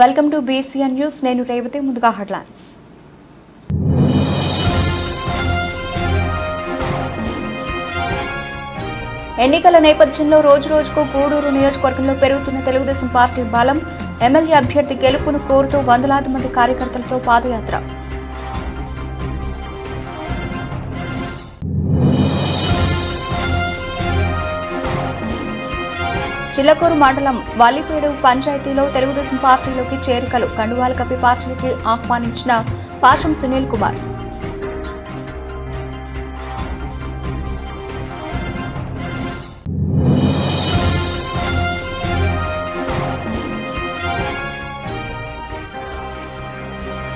Welcome to BCN news. నేను రేవతి. ముందుగా headlines. ఎన్నికల నేపథ్యంలో రోజురోజుకు గూడూరు నియోజకవర్గంలో పెరుగుతున్న తెలుగుదేశం పార్టీ బలం. ఎమ్మెల్యే అభ్యర్థి గెలుపును కోరుతూ వందలాది మంది కార్యకర్తలతో పాదయాత్ర. చిల్లకూరు మండలం వల్లిపేడు పంచాయతీలో తెలుగుదేశం పార్టీలోకి చేరికలు. కండువాలు కప్పి పార్టీకి ఆహ్వానించిన పాషం సునీల్ కుమార్.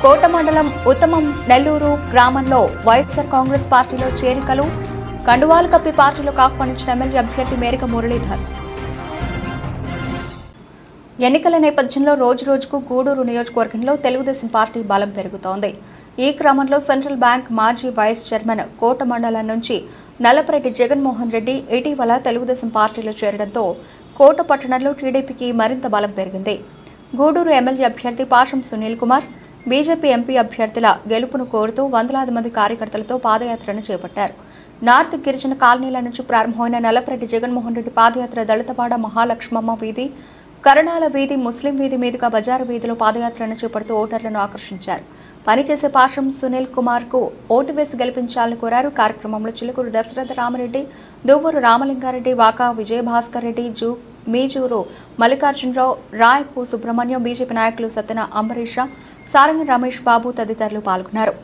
కోట మండలం ఉత్తమం నెల్లూరు గ్రామంలో వైఎస్ఆర్ కాంగ్రెస్ పార్టీలో చేరికలు. కండువాలు కప్పి పార్టీలోకి ఆహ్వానించిన ఎమ్మెల్యే అభ్యర్థి మేరక మురళీధర్. ఎన్నికల నేపథ్యంలో రోజురోజుకు గూడూరు నియోజకవర్గంలో తెలుగుదేశం పార్టీ బలం పెరుగుతోంది. ఈ క్రమంలో సెంట్రల్ బ్యాంక్ మాజీ వైస్ చైర్మన్ కోట మండలం నుంచి నల్లపరెడ్డి జగన్మోహన్ రెడ్డి ఇటీవల తెలుగుదేశం పార్టీలో చేరడంతో కోట పట్టణంలో టీడీపీకి మరింత బలం పెరిగింది. గూడూరు ఎమ్మెల్యే అభ్యర్థి పాషం సునీల్ కుమార్, బీజేపీ ఎంపీ అభ్యర్థుల గెలుపును కోరుతూ వందలాది మంది కార్యకర్తలతో పాదయాత్రను చేపట్టారు. నార్త్ గిరిజన కాలనీల నుంచి ప్రారంభమైన నల్లపరెడ్డి జగన్మోహన్ రెడ్డి పాదయాత్ర దళితపాడ మహాలక్ష్మమ్మ వీధి, కరణాల వీధి, ముస్లిం వీధి మీదుగా బజారు వీధిలో పాదయాత్రను చేపడుతూ ఓటర్లను ఆకర్షించారు. పనిచేసే పాషం సునీల్ కుమార్ కు ఓటు వేసి గెలిపించాలని కోరారు. కార్యక్రమంలో చిలుకూరు దశరథ రామరెడ్డి, దువ్వూరు రామలింగారెడ్డి, వాకా విజయభాస్కర్ రెడ్డి, మీజూరు మల్లికార్జునరావు, రాయపు సుబ్రహ్మణ్యం, బీజేపీ నాయకులు సత్యన అంబరీష, సారంగ రమేష్ బాబు తదితరులు పాల్గొన్నారు.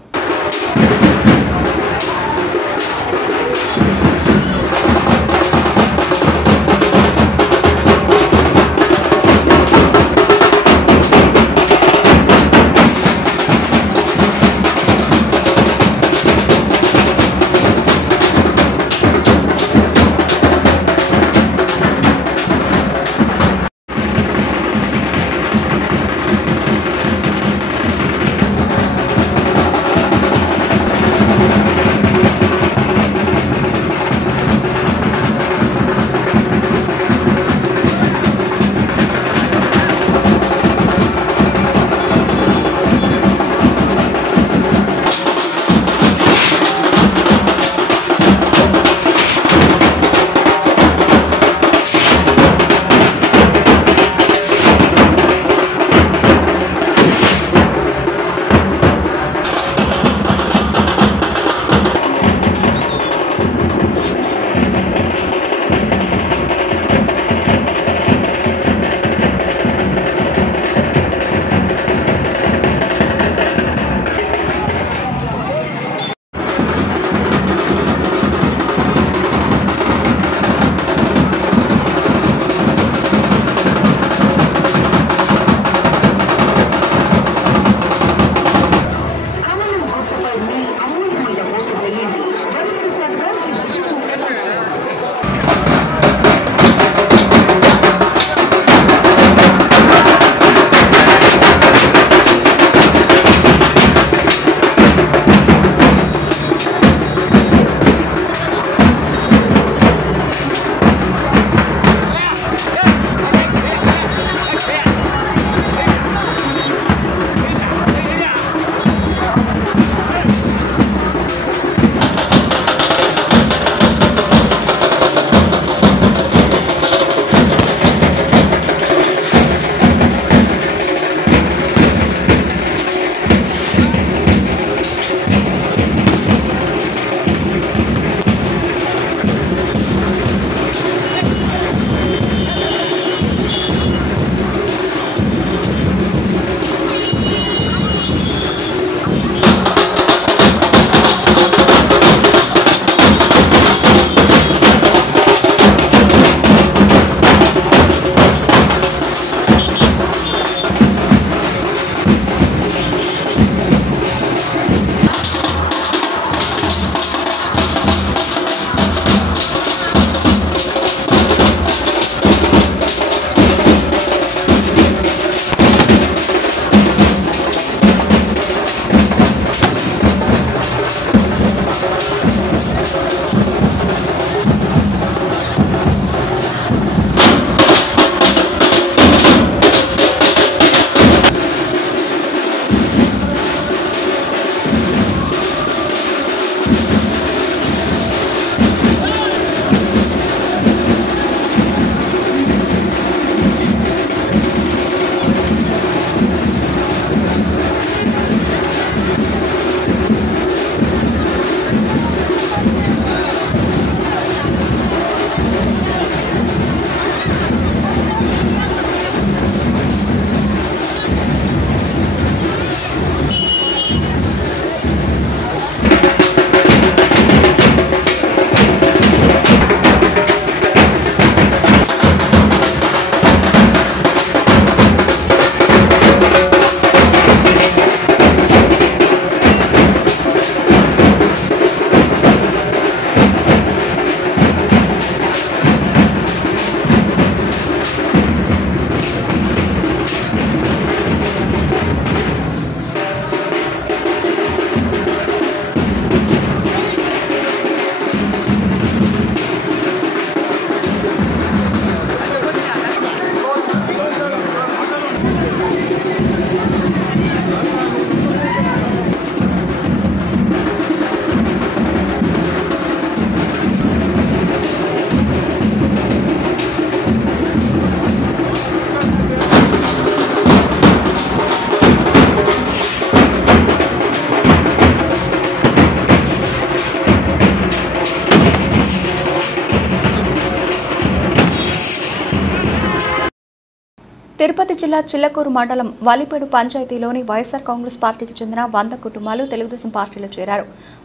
తిరుపతి జిల్లా చిల్లకూరు మండలం వలిపేడు పంచాయతీలోని వైఎస్ఆర్ కాంగ్రెస్ పార్టీకి చెందిన 100 కుటుంబాలు తెలుగుదేశం పార్టీలో చేరారు.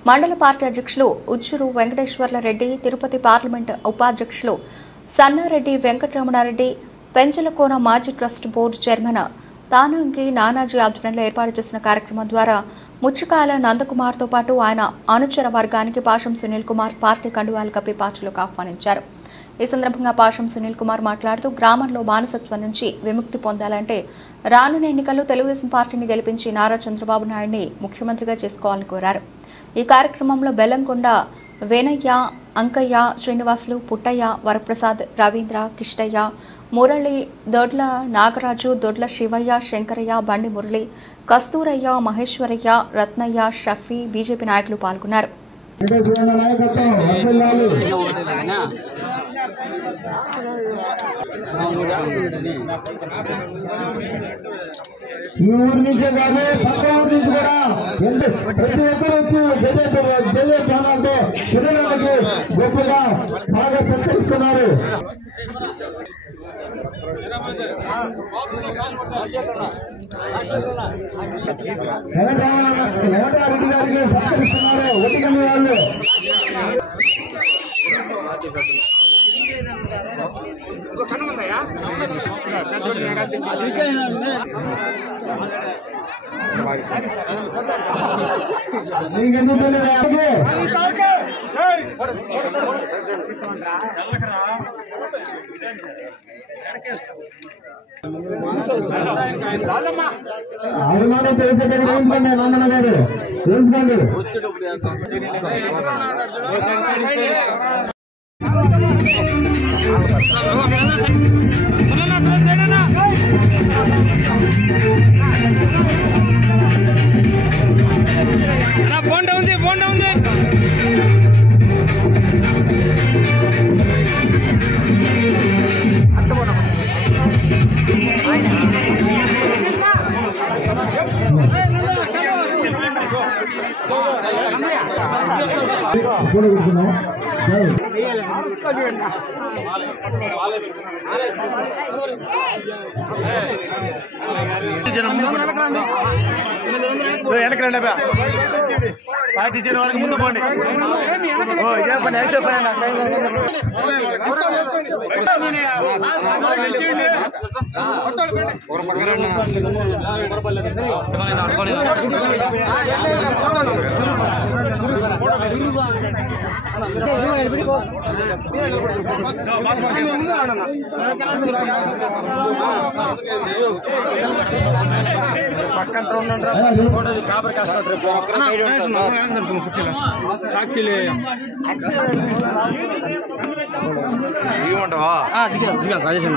మండల పార్టీ అధ్యక్షులు ఉచ్చురు వెంకటేశ్వర్ల రెడ్డి, తిరుపతి పార్లమెంటు ఉపాధ్యక్షులు సన్నారెడ్డి వెంకటరమణారెడ్డి, పెంచలకోన మాజీ ట్రస్ట్ బోర్డు చైర్మన్ తానంగి నానాజీ ఆధ్వర్యంలో ఏర్పాటు చేసిన కార్యక్రమం ద్వారా ముచ్చికాయల నందకుమార్తో పాటు ఆయన అనుచర వర్గానికి పాషం సునీల్ కుమార్ పార్టీ కండువాలు కప్పి పార్టీలోకి ఆహ్వానించారు. ఈ సందర్భంగా పాషం సునీల్ కుమార్ మాట్లాడుతూ గ్రామంలో బానిసత్వం నుంచి విముక్తి పొందాలంటే రానున్న ఎన్నికల్లో తెలుగుదేశం పార్టీని గెలిపించి నారా చంద్రబాబు నాయుడిని ముఖ్యమంత్రిగా చేసుకోవాలని కోరారు. ఈ కార్యక్రమంలో బెల్లంకొండ వేనయ్య, అంకయ్య, శ్రీనివాసులు, పుట్టయ్య, వరప్రసాద్, రవీంద్ర, కిష్టయ్య, మురళి, దొడ్ల నాగరాజు, దొడ్ల శివయ్య, శంకరయ్య, బండి మురళి, కస్తూరయ్య, మహేశ్వరయ్య, రత్నయ్య, షఫీ, బీజేపీ నాయకులు పాల్గొన్నారు. ఈ ఊరి నుంచే కాదు పక్క ఊరి నుంచి కూడా ప్రతి ఒక్కరు వచ్చి జయ స్థానాలతో శరీరానికి గొప్పగా బాగా సత్కరిస్తున్నారు. వెంకటరెడ్డి గారికి సత్కరిస్తున్నారు ఒటికని వాళ్ళు. నీకెందుకు తెలియదు అభిమానం తెలిసేటప్పుడు వేయించుకోండి. నాన్న గారు వేయించుకోండి. వెనకరండి పార్టీ చేయడం వాళ్ళకి ముందు పోండి. ఇదే పని అయితే సాక్షిలే ఇవ్వమంటావా? రాజేష్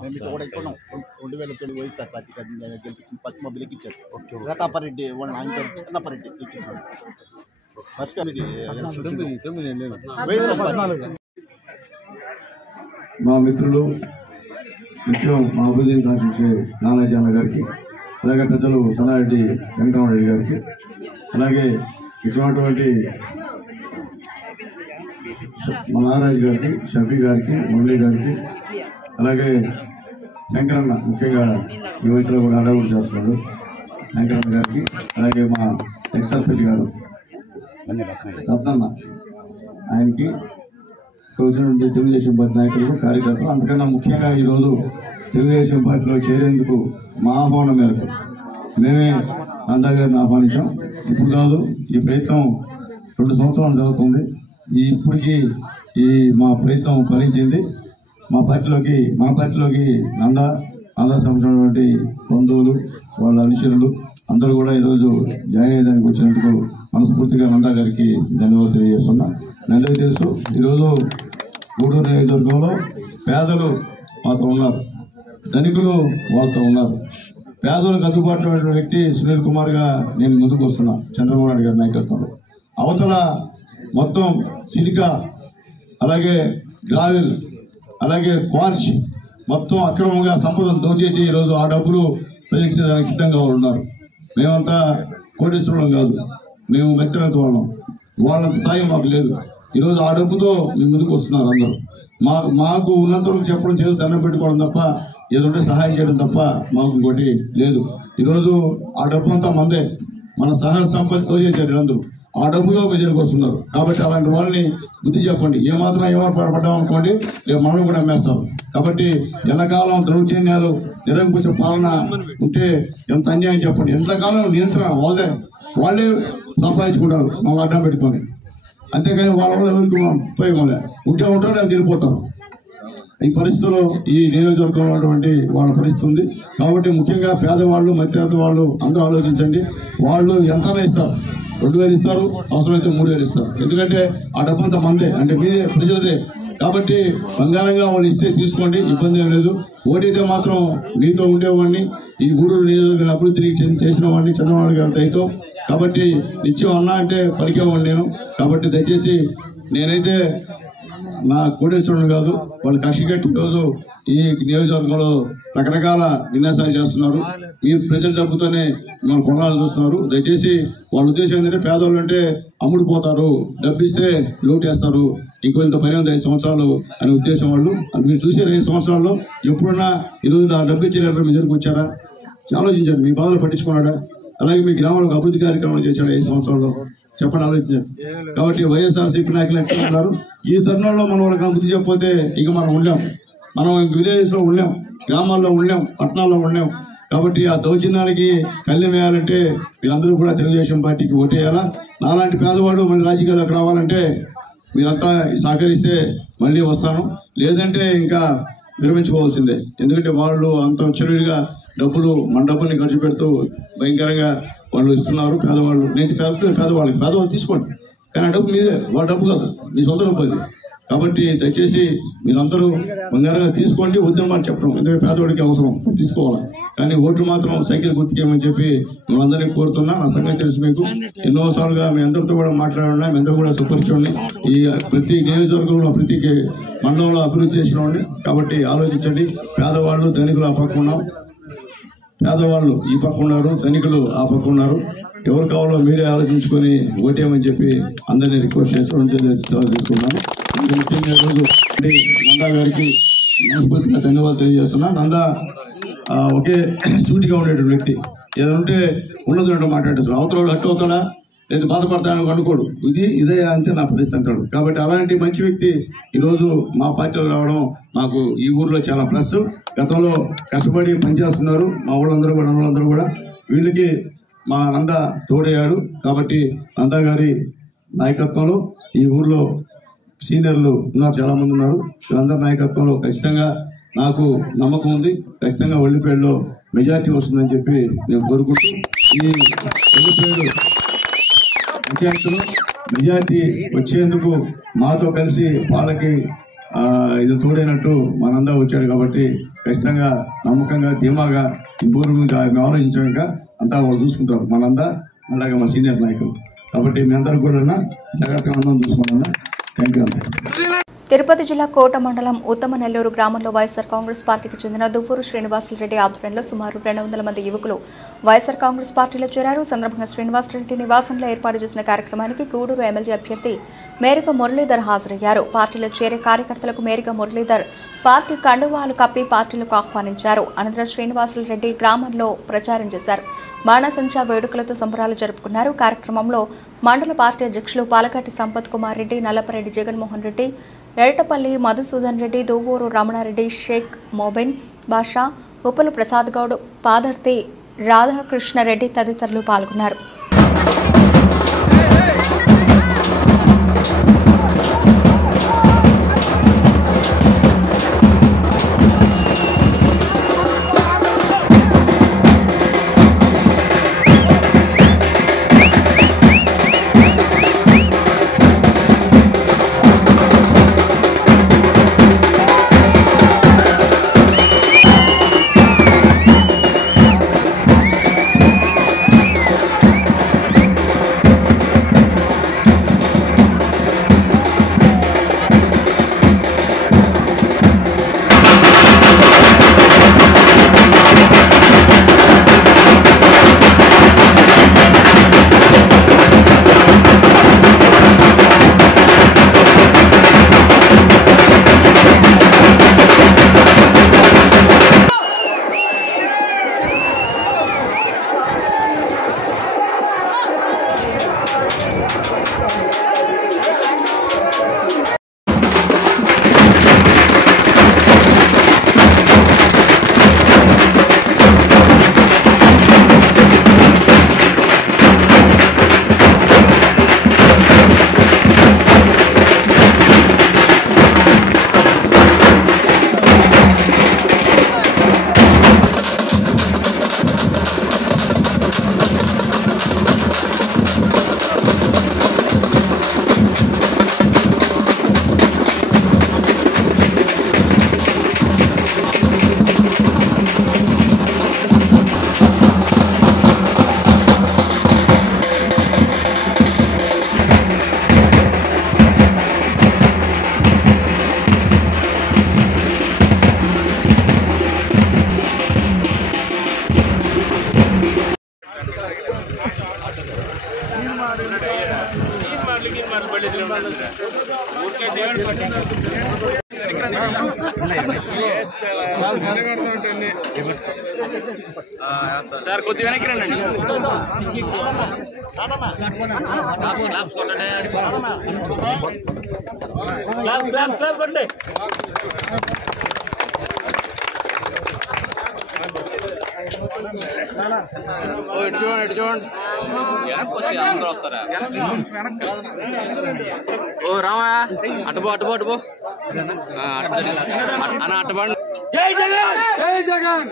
మేము ఇక్కడ కూడా ఇక్కడ 2009 వైఎస్ఆర్ పార్టీ గెలిపించింది. పశ్చిమ మొబైల్కి ఇచ్చారు. ప్రతాపరెడ్డి వాళ్ళ ఆయన చిన్నపరెడ్డి ఇచ్చేసారు. మా మిత్రులు నిత్యం మా అభివృద్ధిని కాంక్షించే నానాజీ అన్న గారికి, అలాగే పెద్దలు సన్నారెడ్డి వెంకటరమణారెడ్డి గారికి, అలాగే ఇచ్చినటువంటి మా నారాజు గారికి, షఫీ గారికి, మురళి గారికి, అలాగే శంకరన్న ముఖ్యంగా ఈ వయసులో కూడా అడవులు చేస్తున్నాడు శంకరన్న గారికి, అలాగే మా ఎక్సర్పతి గారు రత్నన్న ఆయనకి వచ్చినటువంటి తెలుగుదేశం పార్టీ నాయకులు, కార్యకర్తలు, అందుకన్నా ముఖ్యంగా ఈరోజు తెలుగుదేశం పార్టీలో చేరేందుకు మా ఆహ్వానం మేరకు మేమే నందా గారిని ఆహ్వానించాం. ఇప్పుడు కాదు, ఈ ప్రయత్నం 2 సంవత్సరాలు జరుగుతుంది. ఇప్పటికీ మా ప్రయత్నం ఫలించింది. మన పార్టీలోకి నందా సంబంధించినటువంటి బంధువులు వాళ్ళ అనుచరులు అందరూ కూడా ఈరోజు జాయిన్ అయ్యడానికి వచ్చినందుకు మనస్ఫూర్తిగా నందా గారికి ధన్యవాదాలు తెలియజేస్తున్నా. మీ అందరికీ తెలుసు, ఈరోజు గూడూరు నియోజకవర్గంలో పేదలు మాతో ఉన్నారు, ధనికులు వాళ్ళతో ఉన్నారు. పేదలకు అందుబాటులో ఉన్న వ్యక్తి సునీల్ కుమార్గా నేను ముందుకు వస్తున్నా చంద్రబాబు నాయుడు గారి నాయకత్వంలో. అవతల మొత్తం సిలికా, అలాగే గ్రావెల్, అలాగే క్వార్చ్ మొత్తం అక్రమంగా సంపదను దోచేసి ఈరోజు ఆ డబ్బులు ప్రజెక్టించడానికి సిద్ధంగా ఉన్నారు. మేమంతా కోటేశ్వరం కాదు, మేము వ్యక్తిగత వాళ్ళ స్థాయి మాకు లేదు. ఈరోజు ఆ డబ్బుతో మేము ముందుకు వస్తున్నారు అందరూ. మాకు ఉన్నంతవరకు చెప్పడం, చేతులు దండం పెట్టుకోవడం తప్ప, ఏదంటే సహాయం చేయడం తప్ప మాకు ఇంకోటి లేదు. ఈరోజు ఆ డబ్బు అంతా మందే, మన సహజ సంపత్తితో చేశారు అందరూ. ఆ డబ్బులో ప్రజలకు వస్తున్నారు. కాబట్టి అలాంటి వాళ్ళని బుద్ధి చెప్పండి. ఏమాత్రం ఏమార్పడ్డాం అనుకోండి, రేపు మనం కూడా అమ్మేస్తాం. కాబట్టి ఎంతకాలం దౌర్జన్యాలు, నిరంకుశ పాలన ఉంటే ఎంత అన్యాయం చెప్పండి. ఎంతకాలం నియంత్రణ వాళ్ళే సంపాదించుకుంటారు మమ్మల్ని అడ్డం పెట్టుకొని. అంతేకాని వాళ్ళ ఎవరికి ఉపయోగం లేదు. ఉంటే ఉంటారు, లేదా వెళ్ళిపోతారు. ఈ పరిస్థితుల్లో ఈ నియోజకవర్గంలో ఉన్నటువంటి వాళ్ళ పరిస్థితి ఉంది. కాబట్టి ముఖ్యంగా పేదవాళ్ళు, మధ్యతరగతి వాళ్ళు అందరూ ఆలోచించండి. వాళ్ళు ఎంతనే ఇస్తారు, 2,000 ఇస్తారు, అవసరమైతే 3,000 ఇస్తారు. ఎందుకంటే ఆ డబ్బంతా మందే, అంటే మీదే, ప్రజలదే. కాబట్టి బంగారంగా వాళ్ళు ఇస్తే తీసుకోండి, ఇబ్బంది ఏం లేదు. ఓటైతే మాత్రం మీతో ఉండేవాడిని, ఈ గూడూరు నియోజకవర్గ అభివృద్ధిని చేసిన వాడిని చంద్రబాబు గారి దయతో. కాబట్టి నిత్యం అన్నా అంటే పలికేవాడిని నేను. కాబట్టి దయచేసి నేనైతే నా కోటేశ్వరుడు కాదు, వాళ్ళు కక్ష కట్టి రోజు ఈ నియోజకవర్గంలో రకరకాల విన్యాసాలు చేస్తున్నారు. మీ ప్రజల డబ్బుతోనే మనం కొనాలని చూస్తున్నారు. దయచేసి వాళ్ళ ఉద్దేశం ఏంటంటే పేదవాళ్ళు అంటే అమ్ముడుపోతారు, డబ్బు ఇస్తే లోటేస్తారు, ఇంకొంత 5 సంవత్సరాలు అనే ఉద్దేశం వాళ్ళు. మీరు చూసే 5 సంవత్సరాల్లో ఎప్పుడున్నా ఈరోజు ఆ డబ్బు ఇచ్చిన మీ దగ్గరకు వచ్చారా? ఆలోచించండి. మీ బాధలు పట్టించుకున్నాడా? అలాగే మీ గ్రామంలో అభివృద్ధి కార్యక్రమాలు చేశాడు 5 సంవత్సరాల్లో? చెప్పండి, ఆలోచించండి. కాబట్టి వైఎస్ఆర్సీపీ నాయకులు ఎట్లా ఉన్నారు? ఈ తరుణంలో మనం వాళ్ళకి బుద్ధి చెప్పకపోతే ఇక మనం ఉండలేం. మనం విలేజెస్ లో ఉండలేం, గ్రామాల్లో ఉండలేం, పట్టణాల్లో ఉండలేం. కాబట్టి ఆ దౌర్జన్యానికి కళ్ళెం వేయాలంటే మీరందరూ కూడా తెలుగుదేశం పార్టీకి ఓటేయాలా. నాలాంటి పేదవాడు మళ్ళీ రాజకీయాల్లోకి రావాలంటే మీరంతా సహకరిస్తే మళ్ళీ వస్తాను, లేదంటే ఇంకా విరమించుకోవాల్సిందే. ఎందుకంటే వాళ్ళు అంత చెరువుగా మన డబ్బుల్ని ఖర్చు పెడుతూ భయంకరంగా వాళ్ళు ఇస్తున్నారు. పేదవాళ్ళు, నేను పేదవాళ్ళు తీసుకోండి, కానీ ఆ డబ్బు మీదే, వాళ్ళ డబ్బు కాదు, మీ సొంత డబ్బు అది. కాబట్టి దయచేసి మీరందరూ బంగారంగా తీసుకోండి, వద్దని మనం చెప్పడం. ఎందుకంటే పేదవాడికి అవసరం తీసుకోవాలి, కానీ ఓట్లు మాత్రం సైకిల్ గుర్తుకేమని చెప్పి మిమ్మల్ని కోరుతున్నా. నా సంగతి తెలుసు మీకు, ఎన్నోసార్లుగా మీ అందరితో కూడా మాట్లాడున్నా, మీ అందరూ కూడా సుపరిచయండి. ఈ ప్రతి నియోజకవర్గంలో, ప్రతి మండలంలో అభివృద్ధి చేసిన. కాబట్టి ఆలోచించండి. పేదవాళ్ళు, ధనికులు ఆ పక్క ఉన్నాం, పేదవాళ్ళు ఈ పక్క ఉన్నారు, ధనికులు ఆ పక్క ఉన్నారు. ఎవరు కావాలో మీరే ఆలోచించుకొని ఓటేయమని చెప్పి అందరినీ రిక్వెస్ట్ చేసుకున్నాను. ముఖ్యంగా ఈరోజు నందా గారికి మనస్ఫూర్తిగా ధన్యవాదాలు తెలియజేస్తున్నా. నందా ఒకే సూటిగా ఉండేటువంటి వ్యక్తి, ఏదంటే ఉన్నది మాట్లాడేస్తారు. అవతల అట్టు అవుతాడా, లేదు బాధపడతాడని అనుకోడు, ఇదే అంతే నా పరిస్థితి అంటాడు. కాబట్టి అలాంటి మంచి వ్యక్తి ఈరోజు మా పార్టీలో రావడం మాకు ఈ ఊర్లో చాలా ప్లస్. గతంలో కష్టపడి పనిచేస్తున్నారు మా వాళ్ళందరూ కూడా, అన్నలందరూ కూడా. వీళ్ళకి మా నందా తోడయ్యాడు. కాబట్టి నందా గారి నాయకత్వంలో ఈ ఊర్లో సీనియర్లు ఉన్నారు, చాలా మంది ఉన్నారు. వీళ్ళందరి నాయకత్వంలో ఖచ్చితంగా నాకు నమ్మకం ఉంది. ఖచ్చితంగా ఒళ్ళిపేడులో మెజార్టీ వస్తుందని చెప్పి నేను కోరుకుంటూ, ఈ ఒళ్ళిపేడు విద్యార్థులు మెజార్టీ వచ్చేందుకు మాతో కలిసి వాళ్ళకి ఇది తోడైనట్టు మనందా వచ్చాడు. కాబట్టి ఖచ్చితంగా నమ్మకంగా, ధీమాగా ఈ ఊరు గురించి ఆలోచించాక అంతా వాళ్ళు చూసుకుంటారు, మనందా అలాగే మన సీనియర్ నాయకులు. కాబట్టి మీ అందరూ కూడా జాగ్రత్తగా అందరం చూసుకున్నా. Thank you. తిరుపతి జిల్లా కోట మండలం ఉత్తమ నెల్లూరు గ్రామంలో వైఎస్ఆర్ కాంగ్రెస్ పార్టీకి చెందిన దువ్వూరు శ్రీనివాసరెడ్డి ఆధ్వర్యంలో సుమారు 200 మంది యువకులు వైఎస్ఆర్ కాంగ్రెస్ పార్టీలో చేరారు. సందర్భంగా శ్రీనివాసరెడ్డి నివాసంలో ఏర్పాటు చేసిన కార్యక్రమానికి గూడూరు ఎమ్మెల్యే అభ్యర్థి మేరక మురళీధర్ హాజరయ్యారు. పార్టీలో చేరే కార్యకర్తలకు మేరక మురళీధర్ పార్టీ కండువాలు కప్పి పార్టీలకు ఆహ్వానించారు. అనంతరం శ్రీనివాసరెడ్డి గ్రామంలో ప్రచారం చేశారు. బాణసంచా వేడుకలతో సంబరాలు జరుపుకున్నారు. కార్యక్రమంలో మండల పార్టీ అధ్యక్షులు పాలకాటి సంపత్ కుమార్ రెడ్డి, నల్లపరెడ్డి జగన్మోహన్ రెడ్డి, ఎరటపల్లి మధుసూదన్ రెడ్డి, దువ్వూరు రమణారెడ్డి, షేక్ మోబిన్ బాషా, ఉప్పల ప్రసాద్ గౌడ్, పాదర్తి రాధాకృష్ణారెడ్డి తదితరులు పాల్గొన్నారు. సార్ కొద్దిగా వెనక్కి రండి. ఇటు చూడండి అందరూ వస్తారా? ఓ రామా అటుపో అటుపో అటుపో అన్న అట్టుబండి. జై జగన్ జై జగన్.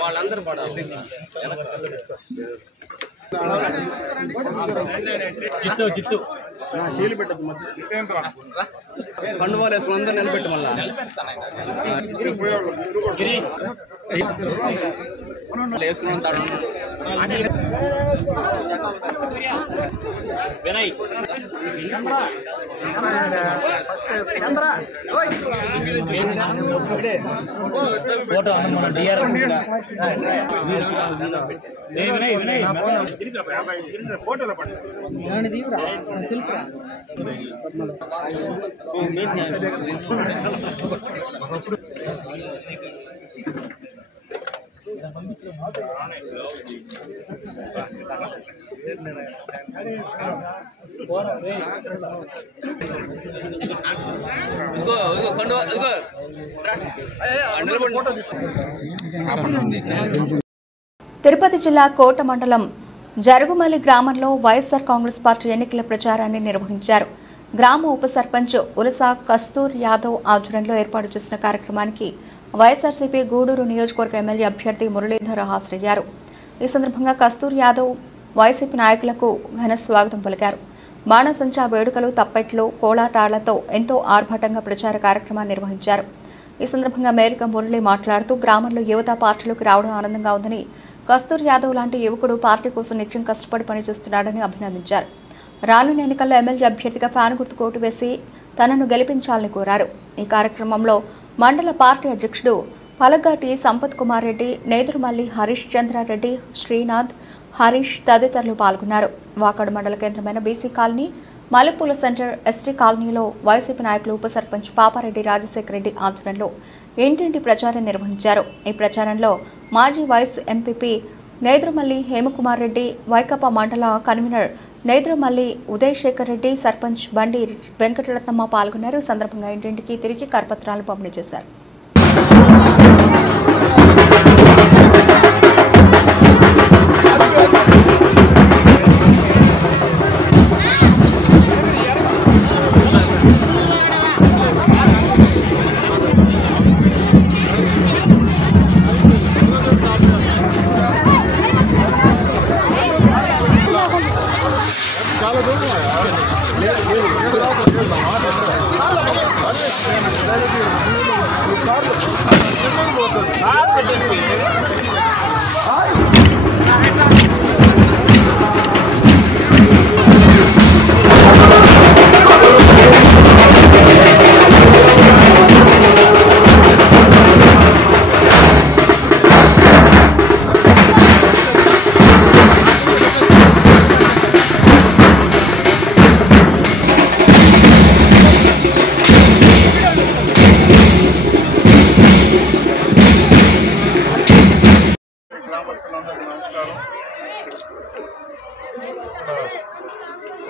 వాళ్ళందరూ పడాలి. చిత్తు కండువాలు వేసుకుని అందరూ నిలబెట్టి మళ్ళా వేసుకుని ఉంటాడు. వినయ్ ఫోటో వినయ్ వినయ్ ఫోటోలో తెలుసు. తిరుపతి జిల్లా కోట మండలం జరుగుమల్లి గ్రామంలో వైఎస్ఆర్ కాంగ్రెస్ పార్టీ ఎన్నికల ప్రచారాన్ని నిర్వహించారు. గ్రామ ఉప సర్పంచ్ ఉలస కస్తూర్ యాదవ్ ఆధ్వర్యంలో ఏర్పాటు చేసిన కార్యక్రమానికి వైఎస్ఆర్సీపీ గూడూరు నియోజకవర్గ ఎమ్మెల్యే అభ్యర్థి మురళీధర్ హాజరయ్యారు. ఈ సందర్భంగా కస్తూర్ యాదవ్ వైసీపీ నాయకులకు ఘన స్వాగతం పలికారు. బాణసంచా వేడుకలు, తప్పెట్లు, కోలాటాలతో ఎంతో ఆర్భాటంగా ప్రచార కార్యక్రమాన్ని నిర్వహించారు. ఈ సందర్భంగా మేరక మురళి మాట్లాడుతూ గ్రామంలో యువత పార్టీలోకి రావడం ఆనందంగా ఉందని, కస్తూర్ యాదవ్ లాంటి యువకుడు పార్టీ కోసం నిత్యం కష్టపడి పనిచేస్తున్నాడని అభినందించారు. రానున్న ఎన్నికల్లో ఎమ్మెల్యే అభ్యర్థిగా ఫ్యాన్ గుర్తుకు ఓటు వేసి తనను గెలిపించాలని కోరారు. ఈ కార్యక్రమంలో మండల పార్టీ అధ్యక్షుడు పలగాటి సంపత్ కుమార్ రెడ్డి, నేదురుమల్లి హరీష్ చంద్రారెడ్డి, శ్రీనాథ్, హరీష్ తదితరులు పాల్గొన్నారు. వాకాడు మండల కేంద్రమైన బీసీ కాలనీ, మల్లెపూల సెంటర్, ఎస్టీ కాలనీలో వైసీపీ నాయకులు ఉప సర్పంచ్ పాపారెడ్డి రాజశేఖర రెడ్డి ఆధ్వర్యంలో ఇంటింటి ప్రచారం నిర్వహించారు. ఈ ప్రచారంలో మాజీ వైస్ ఎంపీపీ నేదురుమల్లి హేమకుమార్ రెడ్డి, వైకాపా మండల కన్వీనర్ నేదురుమల్లి ఉదయ్ శేఖర్ రెడ్డి, సర్పంచ్ బండి వెంకటరత్నమ్మ పాల్గొన్నారు. ఈ సందర్భంగా ఇంటింటికి తిరిగి కరపత్రాలు పంపిణీ చేశారు.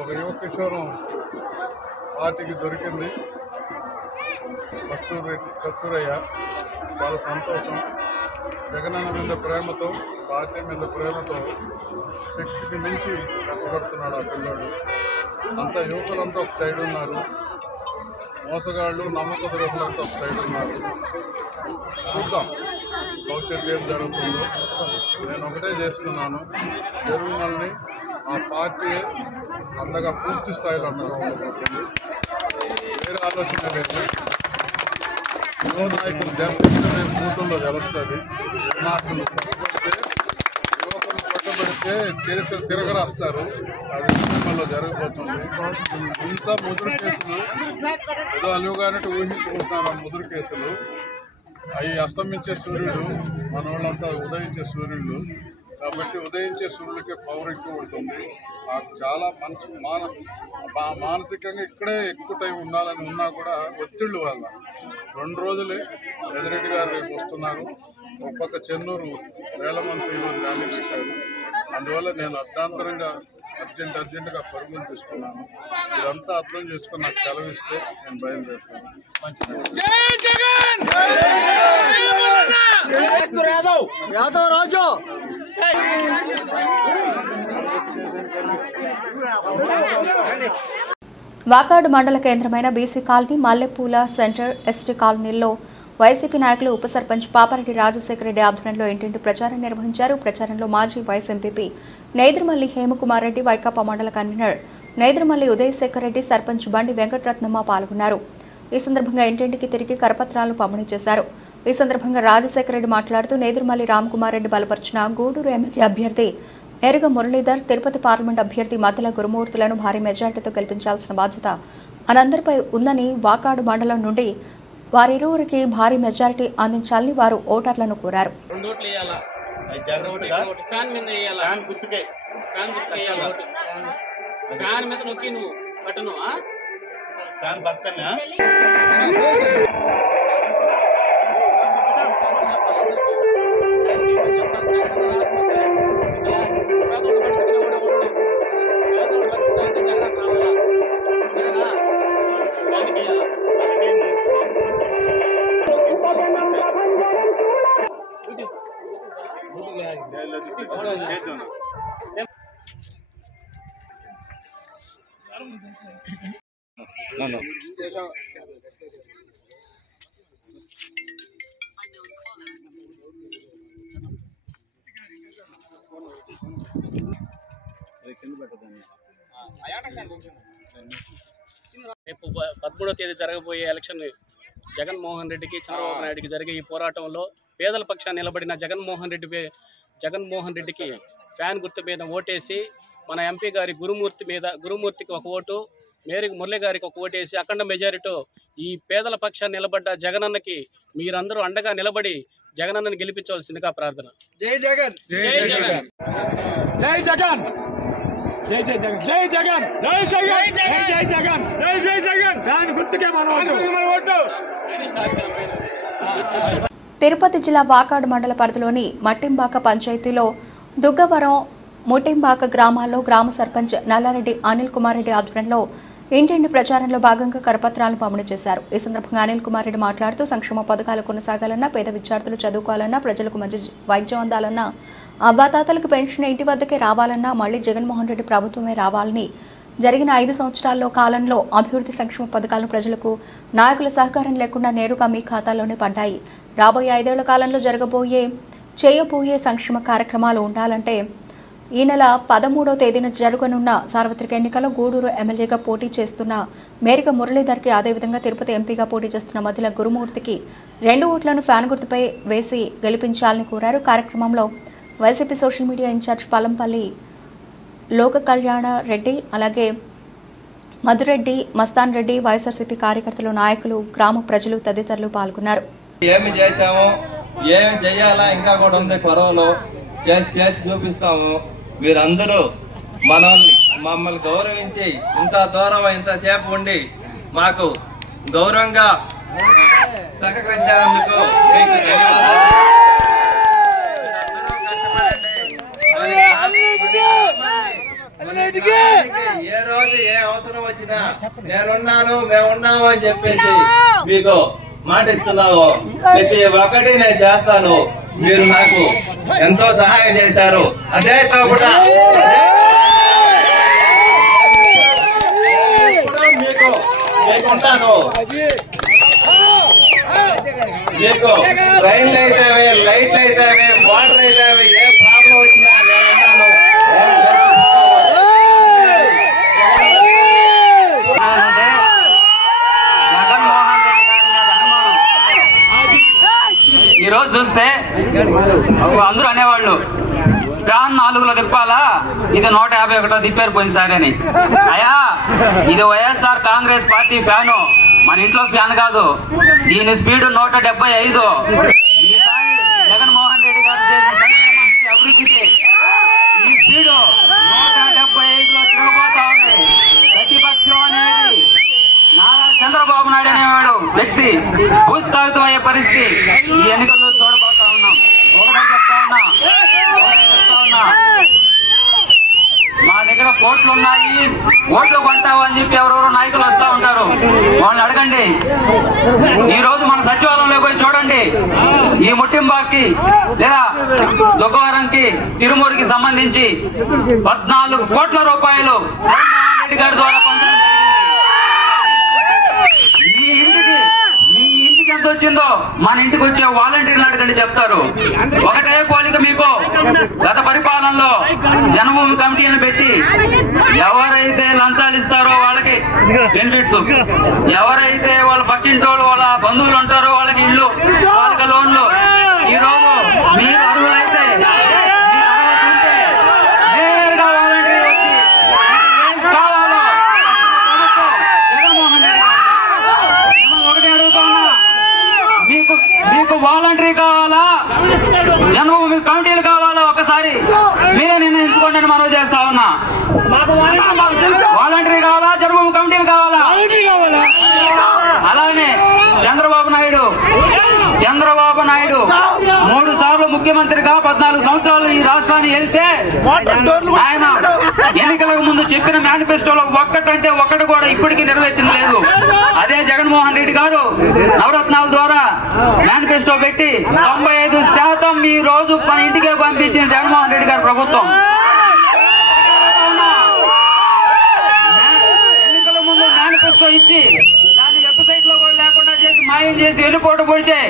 ఒక యువ కిషోరం పార్టీకి దొరికింది. కస్తూరయ్య చాలా సంతోషం. జగనన్న మీద ప్రేమతో, పార్టీ మీద ప్రేమతో శక్తికి మించి కష్టపడుతున్నాడు ఆ పిల్లోడు. అంతా యువకులంతా ఒక సైడ్ ఉన్నారు, మోసగాళ్ళు నమ్మక ద్రోహులంతా ఒక సైడ్ ఉన్నారు. చూద్దాం భవిష్యత్తు ఏం జరుగుతుందో. నేను ఒకటే చేస్తున్నాను, జరుగుమల్ని ఆ పార్టీ అంతగా పూర్తి స్థాయిలో అంతగా ఉండబోతుంది. వేరే ఆలోచన లేదు. యువ నాయకులు దెబ్బతింటే బూతుల్లో తెలుస్తుంది. నాయకులు యువకులు పెడితే కేసులు తిరగరాస్తారు. అది సినిమాలో జరగబోతుంది. ఇంత ముదురు కేసులు ఏదో అలువుగానంటే ఊహించుకుంటున్నారు. ఆ ముదురు కేసులు అవి అస్తమించే సూర్యుడు, మన వాళ్ళంతా ఉదయించే సూర్యుడు కాబట్టి ఉదయించే సూర్యుడికే పవర్ ఎక్కువ ఉంటుంది. నాకు చాలా మానసికంగా ఇక్కడే ఎక్కువ టైం ఉండాలని ఉన్నా కూడా ఒత్తిళ్ళు వల్ల 2 రోజులే పెద్దిరెడ్డి గారు రేపు వస్తున్నారు. ఒక పక్క చెన్నూరు వేల మంది ర్యాలీ పెట్టారు. అందువల్ల నేను అర్ధాంతరంగా అర్జెంటుగా పరుగులు తీసుకున్నాను. ఇదంతా అర్థం చేసుకుని నాకు సెలవిస్తే నేను బయలుదేరుతాను. వాకాడు మండల కేంద్రమైన బీసీ కాలనీ, మల్లెపూల సెంటర్, ఎస్టీ కాలనీల్లో వైసీపీ నాయకులు ఉప సర్పంచ్ పాపారెడ్డి రాజశేఖర రెడ్డి ఆధ్వర్యంలో ఇంటింటి ప్రచారం నిర్వహించారు. ప్రచారంలో మాజీ వైస్ ఎంపీపీ నేదురుమల్లి హేమకుమార్ రెడ్డి, వైకాపా మండల కన్వీనర్ నేదురుమల్లి ఉదయశేఖర్ రెడ్డి, సర్పంచ్ బండి వెంకటరత్నమ్మ పాల్గొన్నారు. ఈ సందర్భంగా ఇంటింటికి తిరిగి కరపత్రాలను పంపిణీ చేశారు. ఈ సందర్భంగా రాజశేఖర రెడ్డి మాట్లాడుతూ నేదురుమల్లి రామ్కుమార్ రెడ్డి బలపరిచిన గూడూరు ఎమ్మెల్యే అభ్యర్థి ఎరుగ మురళీధర్, తిరుపతి పార్లమెంట్ అభ్యర్థి మద్దల గురుమూర్తులను భారీ మెజార్టీతో గెలిపించాల్సిన బాధ్యత మనందరిపై ఉందని, వాకాడు మండలం నుండి వారిరువురికి భారీ మెజారిటీ అందించాలని వారు ఓటర్లను కోరారు. రేపు 13వ తేదీ జరగబోయే ఎలక్షన్ జగన్మోహన్ రెడ్డికి, చంద్రబాబు నాయుడికి జరిగే ఈ పోరాటంలో పేదల పక్షాన్ని నిలబడిన జగన్మోహన్ రెడ్డికి ఫ్యాన్ గుర్తు మీద ఓటేసి, మన ఎంపీ గారి గురుమూర్తికి ఒక ఓటు, మురళి గారికి ఒక ఓటేసి అఖండ మెజారిటీ ఈ పేదల పక్షాన్ని నిలబడ్డ జగనన్నకి మీరందరూ అండగా నిలబడి జగనన్నని గెలిపించవలసిందిగా ప్రార్థన. జై జగన్, జై జగన్, జై జగన్, జై జగన్, జై జగన్, జై జగన్, జై జగన్, జై జై జగన్. ఫ్యాన్ గుర్తుకే మన ఓటు. తిరుపతి జిల్లా వాకాడు మండల పరిధిలోని మట్టింబాక పంచాయతీలో దుగ్గవరం, ముట్టింబాక గ్రామాల్లో గ్రామ సర్పంచ్ నల్లారెడ్డి అనిల్ కుమార్ రెడ్డి ఆధ్వర్యంలో ఇంటింటి ప్రచారంలో భాగంగా కరపత్రాలను పంపిణీ చేశారు. ఈ సందర్భంగా అనిల్ కుమార్ రెడ్డి మాట్లాడుతూ సంక్షేమ పథకాలు కొనసాగాలన్నా, పేద విద్యార్థులు చదువుకోవాలన్నా, ప్రజలకు మంచి వైద్యం అందాలన్నా, అవ్వాతాతలకు పెన్షన్ ఇంటి వద్దకే రావాలన్నా మళ్లీ జగన్మోహన్ రెడ్డి ప్రభుత్వమే రావాలని, జరిగిన 5 సంవత్సరాల్లో కాలంలో అభివృద్ధి సంక్షేమ పథకాలను ప్రజలకు నాయకుల సహకారం లేకుండా నేరుగా మీ ఖాతాలోనే పడ్డాయి. రాబోయే 5 ఏళ్ల కాలంలో చేయబోయే సంక్షేమ కార్యక్రమాలు ఉండాలంటే ఈ నెల 13వ తేదీన జరగనున్న సార్వత్రిక ఎన్నికల్లో గూడూరు ఎమ్మెల్యేగా పోటీ చేస్తున్న మేరిక మురళీధర్కి, అదేవిధంగా తిరుపతి ఎంపీగా పోటీ చేస్తున్న మద్దల గురుమూర్తికి 2 ఓట్లను ఫ్యాన్ గుర్తుపై వేసి గెలిపించాలని కోరారు. కార్యక్రమంలో వైసీపీ సోషల్ మీడియా ఇన్ఛార్జ్ పల్లంపల్లి లోక కళ్యాణ రెడ్డి, అలాగే మధురెడ్డి, మస్తాన్ రెడ్డి, వైఎస్ఆర్సీపీ కార్యకర్తలు, నాయకులు, గ్రామ ప్రజలు తదితరులు పాల్గొన్నారు. ఏమి చేశామో, ఏమి చెయ్యాలా ఇంకా కూడా ఉంది, త్వరలో చేసి చూపిస్తాము. మీరందరూ మమ్మల్ని గౌరవించి ఇంత దూరం ఇంతసేపు ఉండి మాకు గౌరవంగా సహకరించేందుకు మీకు ఏ రోజు ఏ అవసరం వచ్చినా నేనున్నాను, మేమున్నాము అని చెప్పేసి మీకు మాటిస్తున్నాము. ప్రతి ఒక్కటి నేను చేస్తాను. మీరు నాకు ఎంతో సహాయం చేశారు. అదే కాకుండా మీకుంటాను. మీకు ట్రైన్లు అయితే, లైట్లు అయితే, వాటర్ అయితే, ఏ ప్రాబ్లం వచ్చినా నేనున్నాను. ఈరోజు చూస్తే అందరూ అనేవాళ్ళు ఫ్యాన్ 4లో తిప్పాలా, ఇది 151 తిప్పారు పోయినసారి అని. అయ్యా, ఇది వైఎస్ఆర్ కాంగ్రెస్ పార్టీ ఫ్యాను, మన ఇంట్లో ఫ్యాన్ కాదు. దీని స్పీడ్ 175. ఈసారి జగన్మోహన్ రెడ్డి గారు చేసిన అభివృద్ధికి ఈ స్పీడ్ 175లో తిరగబోతా ఉంది. ప్రతిపక్షం అనేది నారా చంద్రబాబు నాయుడు అనేవాడు వ్యక్తి భూస్థాపితం అయ్యే పరిస్థితి ఈ ఎన్నికల్లో చూడబోతా ఉన్నాం. ఒకటే చెప్తా ఉన్నా, మా దగ్గర కోట్లు ఉన్నాయి, ఓట్లు కొంటావు అని చెప్పి ఎవరెవరో నాయకులు వస్తా ఉంటారు. వాళ్ళని అడగండి. ఈ రోజు మన సచివాలయంలో పోయి చూడండి. ఈ ముట్టింబాకి లేదా దుగ్గవరంకి తిరుమూరికి సంబంధించి 14 కోట్ల రూపాయలు జగన్మోహన్ రెడ్డి గారి ద్వారా పంచడం జరిగింది. మీ ఇంటికి ఎంత వచ్చిందో మన ఇంటికి వచ్చే వాలంటీర్లు అడగండి, చెప్తారు. ఒకటే పోలిక మీకు, గత పరిపాలనలో జన్మభూమి కమిటీని పెట్టి ఎవరైతే లంచాలు ఇస్తారో వాళ్ళకి బెనిఫిట్స్, ఎవరైతే వాళ్ళ పక్కింటోళ్ళు వాళ్ళ బంధువులు ఉంటారో వాళ్ళకి ఇళ్ళు, వాళ్ళకి లోన్లు. ఈ రోజు మీరు అర్హులైతే నేరుగా వాలంటీర్ వచ్చి ఏం కావాలో జగన్మోహన్ రెడ్డి ఒకటి అడుగుతా ఉన్నా, మీకు వాలంటరీ కావాలా, జన్మభూమి కమిటీలు కావాలా, ఒకసారి మీరే నిర్ణయించుకోండి అని మనవి చేస్తా ఉన్నా. వాలంటరీ కావాలా, జన్మభూమి కమిటీలు కావాలా? అలానే చంద్రబాబు నాయుడు 3 సార్లు ముఖ్యమంత్రిగా 14 సంవత్సరాలు ఈ రాష్ట్రాన్ని వెళ్తే ఆయన ఎన్నికలకు ముందు చెప్పిన మేనిఫెస్టోలో ఒక్కటంటే ఒక్కటి కూడా ఇప్పటికీ నెరవేర్చింది లేదు. అదే జగన్మోహన్ రెడ్డి గారు నవరత్నాల ద్వారా మేనిఫెస్టో పెట్టి 95% ఈ రోజు మన ఇంటికే పంపించిన జగన్మోహన్ రెడ్డి గారి ప్రభుత్వం. ఎన్నికల ముందు మేనిఫెస్టో ఇచ్చి దాన్ని వెబ్సైట్ లో కూడా లేకుండా చేసి మాయం చేసి వెళ్ళిపోవడం పొడిచే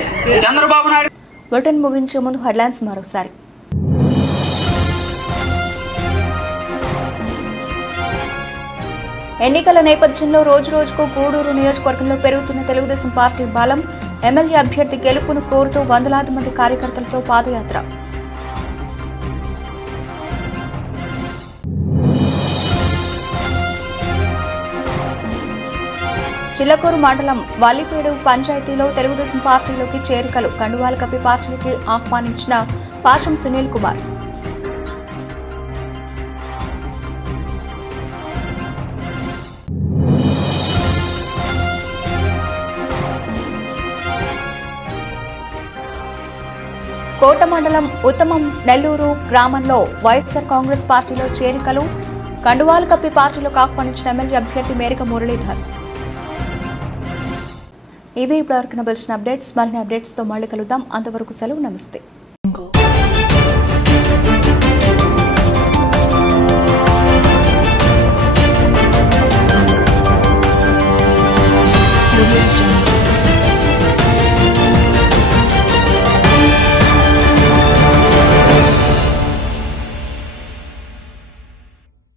చంద్రబాబు నాయుడు. బులెటిన్ ముగించే ముందు హెడ్లైన్స్ మరోసారి. ఎన్నికల నేపథ్యంలో రోజురోజుకు గూడూరు నియోజకవర్గంలో పెరుగుతున్న తెలుగుదేశం పార్టీ బలం. ఎమ్మెల్యే అభ్యర్థి గెలుపును కోరుతూ వందలాది మంది కార్యకర్తలతో పాదయాత్ర. చిల్లకూరు మండలం వల్లిపేడు పంచాయతీలో తెలుగుదేశం పార్టీలోకి చేరికలు. కండువాలు కప్పి పార్టీకి ఆహ్వానించిన పాషం సునీల్ కుమార్. కోట మండలం ఉత్తమం నెల్లూరు గ్రామంలో వైఎస్ఆర్ కాంగ్రెస్ పార్టీలో చేరికలు. కండువాలు కప్పి పార్టీలోకి ఆహ్వానించిన ఎమ్మెల్యే అభ్యర్థి మేరక మురళీధర్. ఇవి ఇప్పటివరకు నవలసిన అప్డేట్స్. మరిన్ని అప్డేట్స్తో మళ్ళీ కలుద్దాం. అంతవరకు సెలవు. నమస్తే.